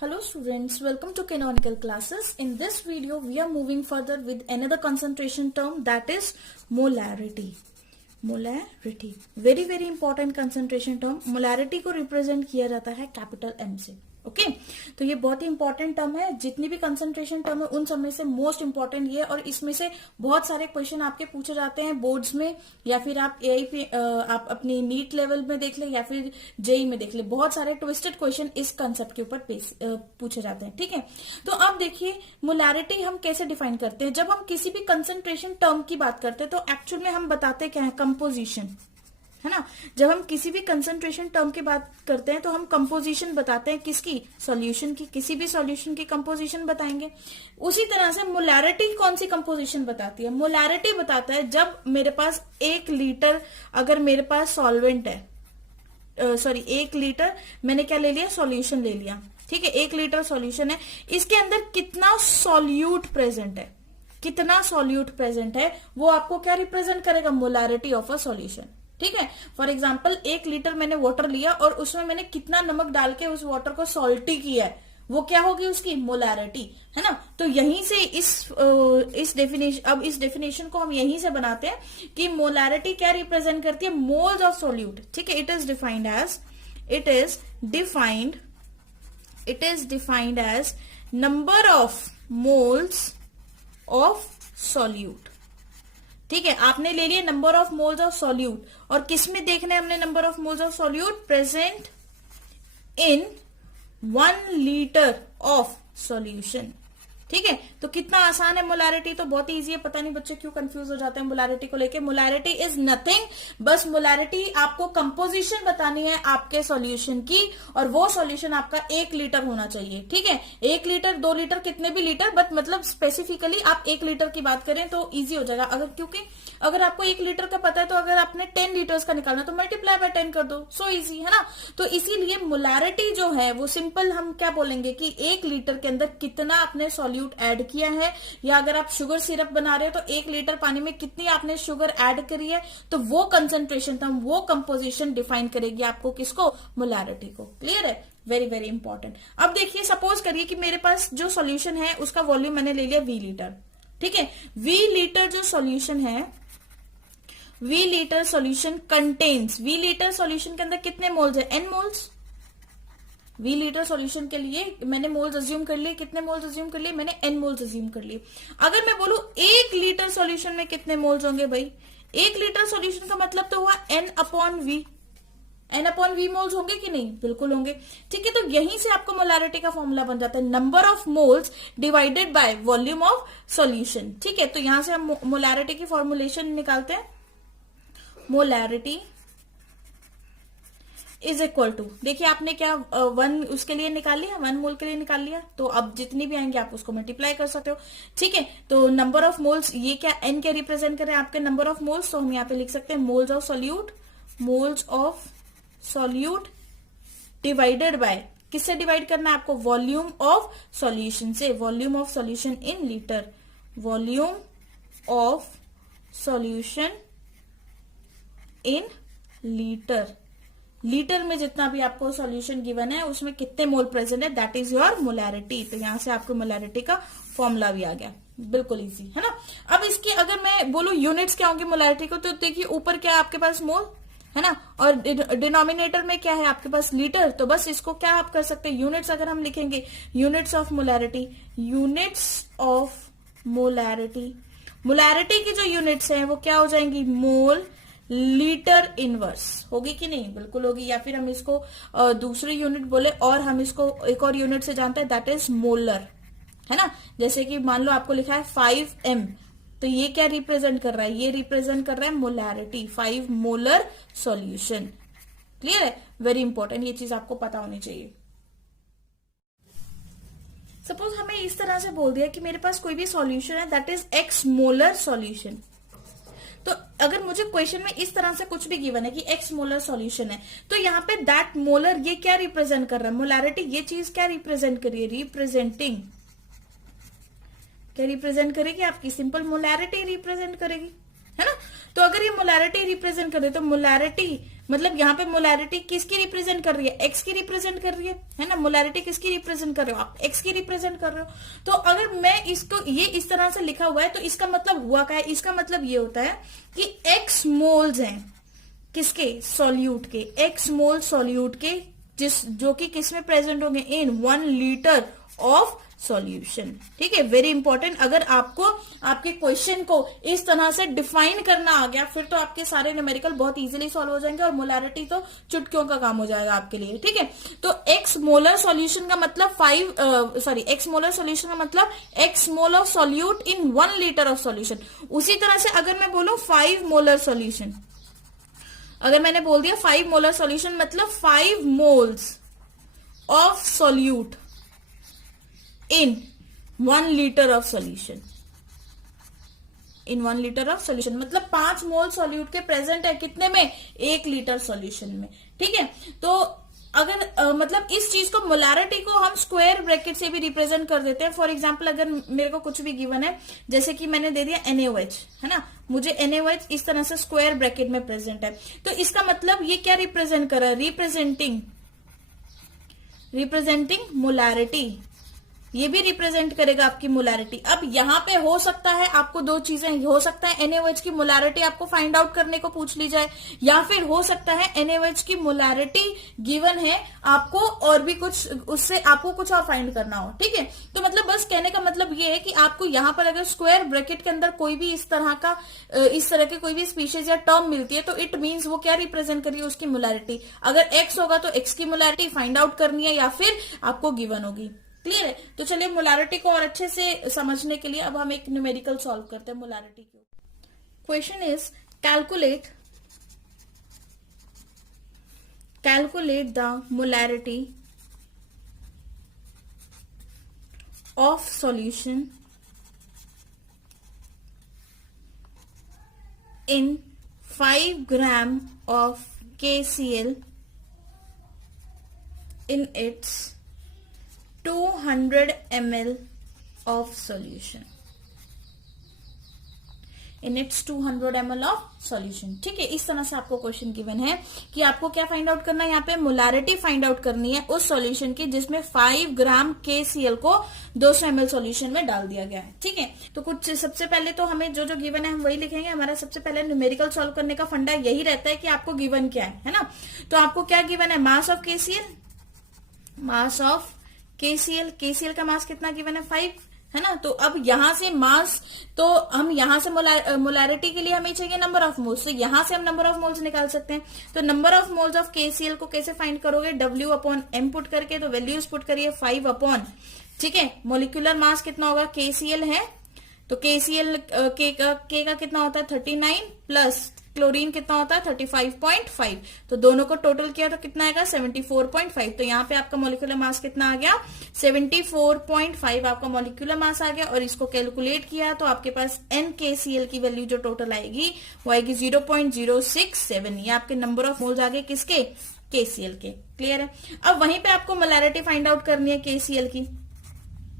Hello students, welcome to canonical classes. In this video, we are moving further with another concentration term, that is molarity. Molarity, very important concentration term. Molarity को represent किया जाता है capital M से. Okay तो ये बहुत ही important term है. जितनी भी कंसंट्रेशन टर्म है उन सब में से मोस्ट इंपॉर्टेंट ये, और इसमें से बहुत सारे क्वेश्चन आपके पूछे जाते हैं बोर्ड्स में, या फिर आप एआई आप अपनी नीट लेवल में देख ले या फिर जेई में देख ले. बहुत सारे ट्विस्टेड क्वेश्चन इस कंसेप्ट के ऊपर पूछे जाते हैं. ठीक है, तो अब देखिए मोलैरिटी हम कैसे डिफाइन करते हैं. जब हम किसी भी कंसंट्रेशन टर्म की बात करते हैं तो एक्चुअल में हम बताते क्या है, कंपोजिशन है ना. जब हम किसी भी कंसंट्रेशन टर्म की बात करते हैं तो हम कंपोजिशन बताते हैं. किसकी? सॉल्यूशन की. किसी भी सॉल्यूशन की कंपोजिशन बताएंगे. उसी तरह से मोलैरिटी कौन सी कंपोजिशन बताती है? मोलैरिटी बताता है जब मेरे पास 1 लीटर, अगर मेरे पास सॉल्वेंट है, 1 लीटर मैंने क्या ले लिया, सॉल्यूशन ले लिया. ठीक है, 1 लीटर सॉल्यूशन है, इसके अंदर कितना सॉल्यूट प्रेजेंट है, कितना सॉल्यूट प्रेजेंट है, वो आपको क्या रिप्रेजेंट करेगा, मोलैरिटी ऑफ अ सॉल्यूशन. ठीक है, फॉर एग्जाम्पल 1 लीटर मैंने वाटर लिया और उसमें मैंने कितना नमक डाल के उस वाटर को सॉल्टी किया है, वो क्या होगी, उसकी मोलैरिटी, है ना. तो यहीं से इस डेफिनेशन को हम यहीं से बनाते हैं कि मोलैरिटी क्या रिप्रेजेंट करती है, मोल्स ऑफ सॉल्यूट. ठीक है, it is defined as number of moles of solute. ठीक है, आपने ले लिया number of moles of solute, और किसमें देखना है हमने number of moles of solute, present in 1 litre of solution. ठीक है, तो कितना आसान है मोलैरिटी, तो बहुत ही इजी है. पता नहीं बच्चे क्यों कंफ्यूज हो जाते हैं मोलैरिटी को लेके. मोलैरिटी इज नथिंग, बस मोलैरिटी आपको कंपोजिशन बतानी है आपके सॉल्यूशन की, और वो सॉल्यूशन आपका 1 लीटर होना चाहिए. ठीक है, 1 लीटर 2 लीटर कितने भी लीटर, बट मतलब स्पेसिफिकली आप 1 लीटर की बात करें तो इजी हो जाएगा. क्योंकि अगर आपको 1 लीटर का पता है तो अगर आपने 10 लीटर्स का निकालना तो मल्टीप्लाई बाय 10 कर दो, सो इजी है ना. तो इसीलिए मोलैरिटी जो है वो सिंपल हम क्या बोलेंगे कि 1 लीटर के अंदर कितना आपने सॉल्यूट ऐड किया है, या अगर आप शुगर सिरप बना रहे हो तो 1 लीटर पानी में कितनी आपने शुगर ऐड करी है, तो वो कंसंट्रेशन था, वो कंपोजिशन डिफाइन करेगी आपको, किसको, मोलैरिटी को. क्लियर है, वेरी इंपॉर्टेंट. अब देखिए, सपोज करिए कि मेरे पास जो सॉल्यूशन है उसका वॉल्यूम मैंने ले लिया V लीटर. ठीक है, V लीटर जो सॉल्यूशन है, V litre solution contains, V litre solution के अंदर कितने मोल्स है, N moles. V litre solution के लिए मैंने मोल्स अज्यूम कर लिए, कितने मोल्स अज्यूम कर लिए मैंने, N मोल्स अज्यूम कर लिए. अगर मैं बोलूं 1 लीटर सॉल्यूशन में कितने मोल्स होंगे भाई, 1 लीटर सॉल्यूशन का मतलब तो हुआ N अपॉन V मोल्स होंगे कि नहीं, बिल्कुल होंगे. ठीक है, तो यहीं से आपको मोलैरिटी का फॉर्मूला बन जाता है, number of moles divided by volume of solution. ठीक है, तो यहां से हम मोलैरिटी की फॉर्मुलेशन निकालते हैं. मोलैरिटी इज इक्वल टू, देखिए आपने क्या 1 उसके लिए निकाल लिया, 1 मोल के लिए निकाल लिया, तो अब जितनी भी आएंगे आप उसको मल्टीप्लाई कर सकते हो. ठीक है, तो नंबर ऑफ मोल्स, ये क्या N क्या रिप्रेजेंट कर रहे हैं, आपके नंबर ऑफ मोल्स, तो हम यहाँ पे लिख सकते हैं moles of solute divided bye, किससे डिवाइड करना है आपको, वॉल्यूम ऑफ सॉल्यूशन से. Volume of solution in litre, volume of solution in litre में जितना भी आपको सॉल्यूशन गिवन है उसमें कितने मोल प्रेजेंट है, दैट इज योर मोलैरिटी. तो यहां से आपको मोलैरिटी का फॉर्मूला भी आ गया, बिल्कुल इजी है ना. अब इसकी अगर मैं बोलूं यूनिट्स क्या होंगे मोलैरिटी को, तो देखिए ऊपर क्या है आपके पास, मोल है ना, और डिनोमिनेटर में क्या है आपके पास, लीटर. तो बस इसको क्या आप कर सकते हैं, यूनिट्स अगर हम लिखेंगे, यूनिट्स ऑफ मोलैरिटी, मोलैरिटी की जो यूनिट्स हैं वो क्या हो जाएंगी, मोल लीटर इनवर्स होगी कि नहीं, बिल्कुल होगी. या फिर हम इसको दूसरी यूनिट बोले, और हम इसको एक और यूनिट से जानते हैं, दैट इज मोलर, है ना. जैसे कि मान लो आपको लिखा है 5m, तो ये क्या रिप्रेजेंट कर रहा है, ये रिप्रेजेंट कर रहा है मोलैरिटी, 5 मोलर सॉल्यूशन. क्लियर है, वेरी इंपॉर्टेंट, ये चीज आपको पता होनी चाहिए. सपोज हमें इस तरह से बोल दिया कि मेरे पास कोई भी सॉल्यूशन है, that is x molar solution. तो अगर मुझे क्वेश्चन में इस तरह से कुछ भी गिवन है कि x मोलर सॉल्यूशन है, तो यहाँ पे दैट मोलर ये क्या रिप्रेजेंट कर रहा है, मोलैरिटी, ये चीज क्या रिप्रेजेंट करिए, क्या रिप्रेजेंट करेगी, आपकी सिंपल मोलैरिटी रिप्रेजेंट करेगी, है ना. तो अगर ये मोलैरिटी रिप्रेजेंट करे तो मोलैरिटी मतलब यहाँ पे मोलैरिटी किसकी रिप्रेजेंट कर रही है, एक्स की रिप्रेजेंट कर रही है ना। मोलैरिटी किसकी रिप्रेजेंट कर रहे हो आप, एक्स की रिप्रेजेंट कर रहे हो। तो अगर मैं इसको ये इस तरह से लिखा हुआ है तो इसका मतलब हुआ क्या है, इसका मतलब ये होता है कि एक्स मोल्स हैं किसके, सॉल्यूट के, एक्स मोल सॉल्यूट के, जो कि किस में प्रेजेंट होंगे, इन 1 लीटर ऑफ सॉल्यूशन। ठीक है, वेरी इंपॉर्टेंट। अगर आपको आपके क्वेश्चन को इस तरह से डिफाइन करना आ गया फिर तो आपके सारे न्यूमेरिकल बहुत इजीली सॉल्व हो जाएंगे और मोलैरिटी तो चुटकियों का काम हो जाएगा आपके लिए। ठीक है, तो एक्स मोलर सॉल्यूशन का मतलब एक्स मोलर सॉल्यूशन का मतलब x mole of solute in 1 litre of solution. उसी तरह से अगर मैं बोलूं 5 मोलर सॉल्यूशन, अगर मैंने बोल दिया 5 मोलर सॉल्यूशन मतलब 5 moles of solute in 1 litre of solution, in 1 litre of solution मतलब 5 मोल सॉल्यूट के प्रेजेंट है कितने में, 1 लीटर सॉल्यूशन में। ठीक है, तो अगर मतलब इस चीज को मोलैरिटी को हम स्क्वायर ब्रैकेट से भी रिप्रेजेंट कर देते हैं। फॉर एग्जांपल अगर मेरे को कुछ भी गिवन है, जैसे कि मैंने दे दिया NaOH, है ना, मुझे NaOH इस तरह से स्क्वायर ब्रैकेट में प्रेजेंट है, तो इसका मतलब ये क्या रिप्रेजेंट कर रहा है, रिप्रेजेंटिंग मोलैरिटी, ये भी रिप्रेजेंट करेगा आपकी मोलैरिटी। अब यहाँ पे हो सकता है आपको 2 चीजें, हो सकता है NaOH की मोलैरिटी आपको फाइंड आउट करने को पूछ ली जाए, या फिर हो सकता है NaOH की मोलैरिटी गिवन है आपको और भी कुछ, उससे आपको कुछ और फाइंड करना हो। ठीक है, तो मतलब बस कहने का मतलब ये है कि आपको यहाँ पर अगर स्क्वायर ब्रैकेट के अंदर कोई भी इस तरह की कोई भी स्पीशीज या टर्म मिलती है तो इट मीन्स वो क्या रिप्रेजेंट करिए, उसकी मोलैरिटी। अगर एक्स होगा तो एक्स की मोलैरिटी फाइंड आउट करनी है या फिर आपको गिवन होगी। क्लियर है, तो चलिए मोलैरिटी को और अच्छे से समझने के लिए अब हम एक न्यूमेरिकल सॉल्व करते हैं मोलैरिटी की। Question is calculate the molarity of solution in 5 gram of KCl in its 200 ml of solution, in its 200 ml of solution। ठीक है, इस तरह से आपको क्वेश्चन गिवन है कि आपको क्या फाइंड आउट करना है, यहाँ पे मोलैरिटी फाइंड आउट करनी है उस सॉल्यूशन की जिसमें 5 ग्राम KCl को 200 ml सॉल्यूशन में डाल दिया गया है। ठीक है, तो कुछ सबसे पहले तो हमें जो गिवन है हम वही लिखेंगे। हमारा सबसे पहले न्यूमेरिकल सॉल्व करने का फंडा यही रहता है कि आपको गिवन क्या है ना। तो आपको क्या गिवन है, mass of KCl, mass of KCl का मास कितना गिवन है, 5, है ना। तो अब यहां से मास, तो हम यहां से मोलैरिटी के लिए हमें चाहिए नंबर ऑफ मोल्स, तो यहां से हम नंबर ऑफ मोल्स निकाल सकते हैं। तो number of moles of KCl को कैसे फाइंड करोगे, W/m पुट करके, तो वैल्यूज पुट करिए 5 ठीक है, मोलिकुलर मास कितना होगा, KCl है तो KCl K का कितना होता है 39 प्लस क्लोरीन कितना होता है 35.5, तो दोनों को टोटल किया तो कितना आएगा 74.5। तो यहाँ पे आपका मॉलिक्यूलर मास कितना आ गया 74.5 आपका मॉलिक्यूलर मास आ गया। और इसको कैलकुलेट किया तो आपके पास NKCl की वैल्यू जो टोटल आएगी वो आएगी 0.067। ये आपके नंबर ऑफ मोल्स आ गए किसके, KCl के। क्लियर है, अब वहीं पे आपको मोलैरिटी फाइंड आउट करनी है KCl की।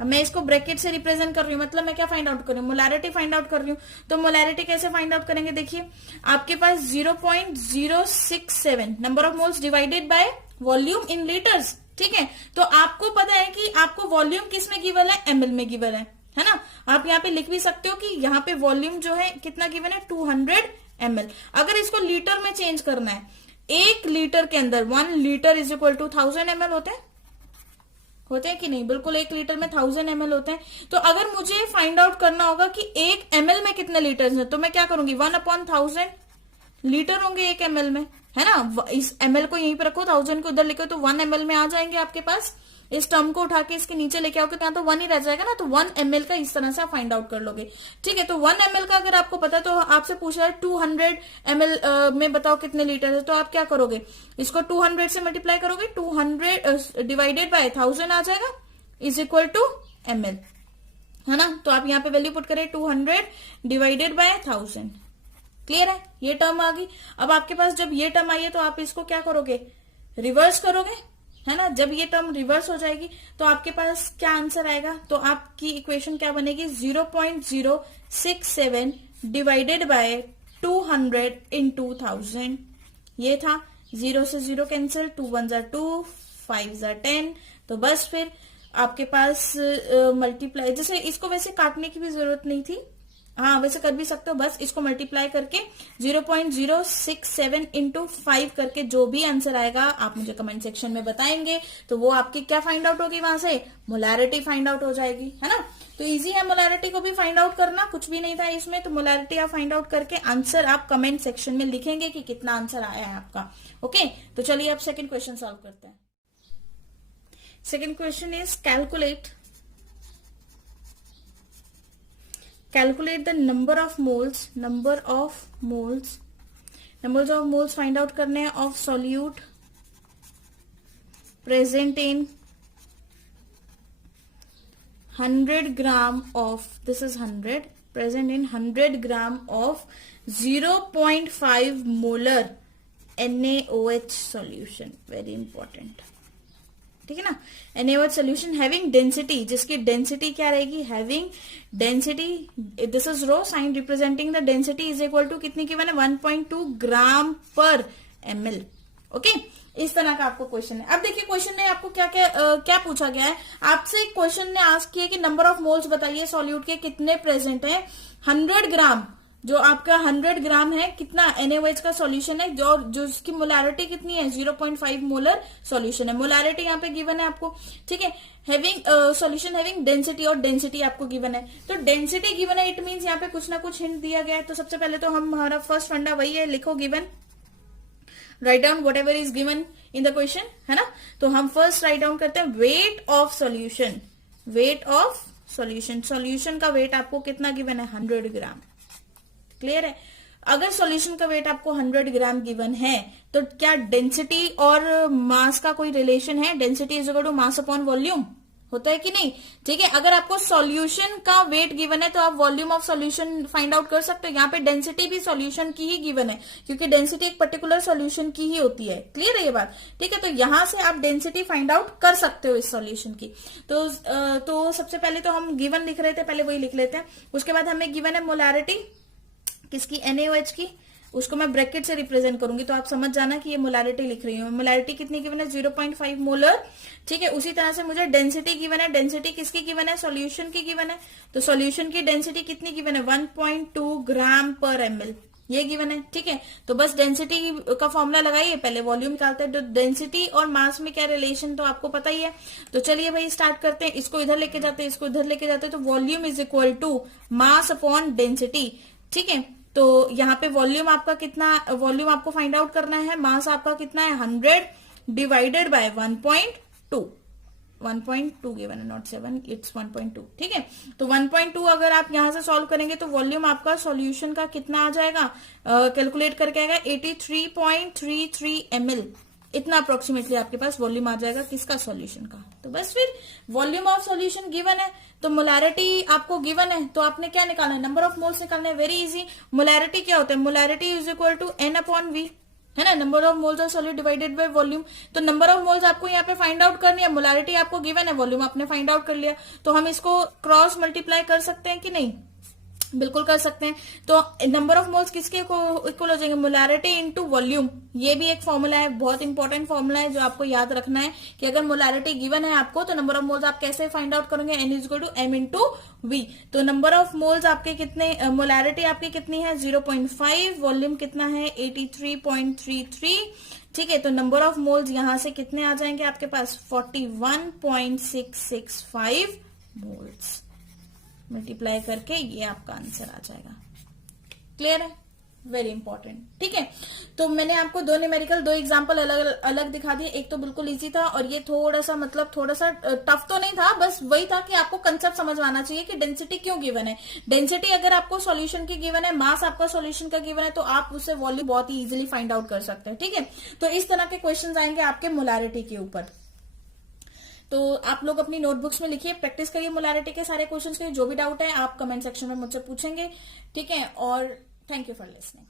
मैं इसको ब्रैकेट से रिप्रेजेंट कर रही हूँ, मतलब मैं क्या फाइंड आउट कर रही हूँ, मोलैरिटी फाइंड आउट कर रही हूँ। तो मोलैरिटी कैसे फाइंड आउट करेंगे, देखिए आपके पास 0.067 number of moles divided by volume in litres. ठीक है, तो आपको पता है कि आपको वॉल्यूम किस में गिवन है, ml में गिवन है ना। आप यहाँ पे लिख भी सकते हो कि यहाँ पे वॉल्यूम जो है कितना गिवन है 200 ml। अगर इसको लीटर में चेंज करना है, 1 लीटर के अंदर 1 litre is equal to 1000 ml होते हैं कि नहीं, बिल्कुल 1 लीटर में 1000 ml होते हैं। तो अगर मुझे फाइंड आउट करना होगा कि 1 ml में कितने लीटर्स हैं, तो मैं क्या करूंगी 1/1000 लीटर होंगे 1 ml में, है ना। इस ml को यहीं पे रखो, 1000 को उधर लिखो तो 1 ml में आ जाएंगे आपके पास। इस टर्म को उठा के इसके नीचे लेके आओगे तो यहाँ तो 1 ही रह जाएगा ना, तो 1 ml का इस तरह से आप फाइंड आउट कर लोगे। ठीक है, तो 1 ml का अगर आपको पता तो आपसे पूछा है 200 ml में बताओ कितने लीटर है, तो आप क्या करोगे, इसको 200 से मल्टीप्लाई करोगे, 200 डिवाइडेड बाय 1000 आ जाएगा इज इक्वल टू ml, है ना। तो आप यहाँ पे वैल्यू पुट करें 200 डिवाइडेड बाय 1000। क्लियर है, ये टर्म आ गई। अब आपके पास जब ये टर्म आई है तो आप इसको क्या करोगे, रिवर्स करोगे, है ना। जब ये टर्म रिवर्स हो जाएगी तो आपके पास क्या आंसर आएगा, तो आपकी इक्वेशन क्या बनेगी 0.067 डिवाइडेड बाय 200 इंटू 1000 ये था, 0 से 0 कैंसिल, 2 1 जा 2, 5 जा 10। तो बस फिर आपके पास मल्टीप्लाई, जैसे इसको वैसे काटने की भी जरूरत नहीं थी, हाँ वैसे कर भी सकते हो, बस इसको मल्टीप्लाई करके 0.067 इंटू 5 करके जो भी आंसर आएगा आप मुझे कमेंट सेक्शन में बताएंगे, तो वो आपकी क्या फाइंड आउट होगी, वहां से मोलैरिटी फाइंड आउट हो जाएगी, है ना। तो इजी है मोलैरिटी को भी फाइंड आउट करना, कुछ भी नहीं था इसमें। तो मोलैरिटी आप फाइंड आउट करके आंसर आप कमेंट सेक्शन में लिखेंगे कि कितना आंसर आया है आपका। ओके, तो चलिए अब सेकेंड क्वेश्चन सॉल्व करते हैं। Second question is calculate the number of moles find out करने हैं of solute present in 100 gram of, this is 100, present in 100 gram of 0.5 molar NaOH solution, very important, ठीक है ना। NaOH सॉल्यूशन हैविंग डेंसिटी, जिसकी density क्या रहेगी, having density, this is rho, sign representing the density is equal to कितनी given है, 1.2 ग्राम पर ml। Okay, इस तरह का आपको क्वेश्चन है। अब देखिए क्वेश्चन ने आपको क्या क्या क्या पूछा गया है आपसे। क्वेश्चन ने आस्क किया कि नंबर ऑफ मोल्स बताइए सॉल्यूट के कितने प्रेजेंट है। 100 ग्राम, जो आपका 100 ग्राम है, कितना NaOH का सॉल्यूशन है, जो इसकी मोलैरिटी कितनी है, 0.5 मोलर सॉल्यूशन है। मोलैरिटी यहाँ पे गिवन है आपको, ठीक है। हैविंग सॉल्यूशन हैविंग डेंसिटी, और डेंसिटी आपको गिवन है। तो डेंसिटी गिवन है, इट मींस यहाँ पे कुछ ना कुछ हिंट दिया गया है। तो सबसे पहले तो हमारा फर्स्ट फंडा वही है, लिखो given, write down what ever is given in the question, है ना। तो हम फर्स्ट राइट डाउन करते हैं weight of solution, weight of solution, solution का वेट आपको कितना गिवन है, 100 ग्राम। क्लियर है। अगर सॉल्यूशन का वेट आपको 100 ग्राम गिवन है तो क्या डेंसिटी और मास का कोई रिलेशन है, density is equal to mass upon volume, होता है कि नहीं, ठीक है। अगर आपको सॉल्यूशन का वेट गिवन है तो आप volume of solution find out कर सकते हो। यहाँ पे डेंसिटी भी सॉल्यूशन की ही गिवन है, क्योंकि डेंसिटी एक पर्टिकुलर सॉल्यूशन की ही होती है। क्लियर है ये बात, ठीक है। तो यहां से आप डेंसिटी फाइंड आउट कर सकते हो इस सॉल्यूशन की। तो सबसे पहले तो हम गिवन लिख रहे थे, पहले वही लिख लेते हैं। उसके बाद हमें गिवन है मोलैरिटी किसकी, NaOH की, उसको मैं ब्रैकेट से रिप्रेजेंट करूंगी, तो आप समझ जाना कि ये मोलैरिटी लिख रही हूँ। मोलैरिटी कितनी गिवन है, 0.5 मोलर, ठीक है। उसी तरह से मुझे डेंसिटी गिवन है, डेंसिटी किसकी गिवन है, सॉल्यूशन की गिवन है। तो सॉल्यूशन की डेंसिटी कितनी गिवन है, 1.2 ग्राम पर ml, ये गिवन है, ठीक है। तो बस डेंसिटी का फॉर्मूला लगाइए, पहले वॉल्यूम निकालते हैं। तो डेंसिटी और मास में क्या रिलेशन तो आपको पता ही है। तो चलिए भाई स्टार्ट करते हैं, इसको इधर लेके जाते हैं, इसको इधर लेके जाते हैं। तो volume is equal to mass upon density, ठीक है। तो यहाँ पे वॉल्यूम आपका कितना, वॉल्यूम आपको फाइंड आउट करना है, मास आपका कितना है, 100 डिवाइडेड बाय 1.2, 1.2 गिवन है, नॉट 7, इट्स 1.2, ठीक है। तो 1.2 अगर आप यहां से सॉल्व करेंगे तो वॉल्यूम आपका सॉल्यूशन का कितना आ जाएगा, कैलकुलेट करके आएगा 83.33 ml, इतना अप्रोक्सीमेटली आपके पास वॉल्यूम आ जाएगा किसका, सॉल्यूशन का। तो बस फिर वॉल्यूम ऑफ सॉल्यूशन गिवन है, तो मोलैरिटी आपको गिवन है, तो आपने क्या निकालना है, नंबर ऑफ मोल्स निकालना है, वेरी इजी। मोलैरिटी क्या होता है, molarity is equal to N upon V, है ना, number of moles of solute divided by volume. तो नंबर ऑफ मोल्स आपको यहाँ पे फाइंड आउट करनी है, मोलैरिटी आपको गिवन है, वॉल्यूम आपने फाइंड आउट कर लिया। तो हम इसको क्रॉस मल्टीप्लाई कर सकते हैं कि नहीं, बिल्कुल कर सकते हैं। तो नंबर ऑफ मोल्स किसके इक्वल हो जाएंगे, मोलैरिटी इनटू वॉल्यूम। ये भी एक फॉर्मूला है, बहुत इंपॉर्टेंट फॉर्मूला है जो आपको याद रखना है कि अगर मोलैरिटी गिवन है आपको तो नंबर ऑफ मोल्स आप कैसे फाइंड आउट करोगे, N is equal to M into V। तो नंबर ऑफ मोल्स आपके कितने, मोलैरिटी आपकी कितनी है 0.5, वॉल्यूम कितना है 83.33, ठीक है। तो नंबर ऑफ मोल्स यहां से कितने आ जाएंगे आपके पास, 41.665 मोल्स, मल्टीप्लाई करके ये आपका आंसर आ जाएगा। क्लियर है, वेरी इंपॉर्टेंट, ठीक है। तो मैंने आपको दो न्यूमेरिकल, दो एग्जांपल अलग अलग दिखा दिए। एक तो बिल्कुल इजी था और ये थोड़ा सा टफ तो नहीं था, बस वही था कि आपको कंसेप्ट समझ आना चाहिए कि डेंसिटी क्यों गिवन है। डेंसिटी अगर आपको सॉल्यूशन की गिवन है, मास आपका सॉल्यूशन का गिवन है, तो आप उससे वॉल्यूम बहुत ही इजिली फाइंड आउट कर सकते हैं, ठीक है। तो इस तरह के क्वेश्चन आएंगे आपके मोलैरिटी के ऊपर। तो आप लोग अपनी नोटबुक्स में लिखिए, प्रैक्टिस करिए मोलैरिटी के सारे क्वेश्चंस के। जो भी डाउट है आप कमेंट सेक्शन में मुझसे पूछेंगे, ठीक है। और थैंक यू फॉर लिसनिंग।